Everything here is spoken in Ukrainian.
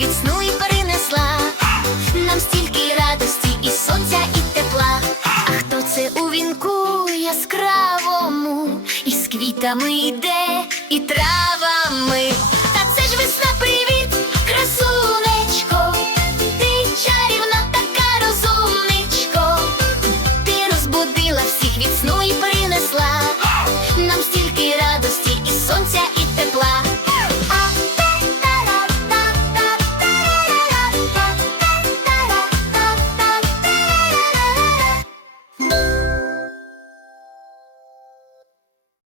від сну і перенесла нам стільки радості, і сонця, і тепла. А хто це у вінку яскравому? І з квітами йде, і травами.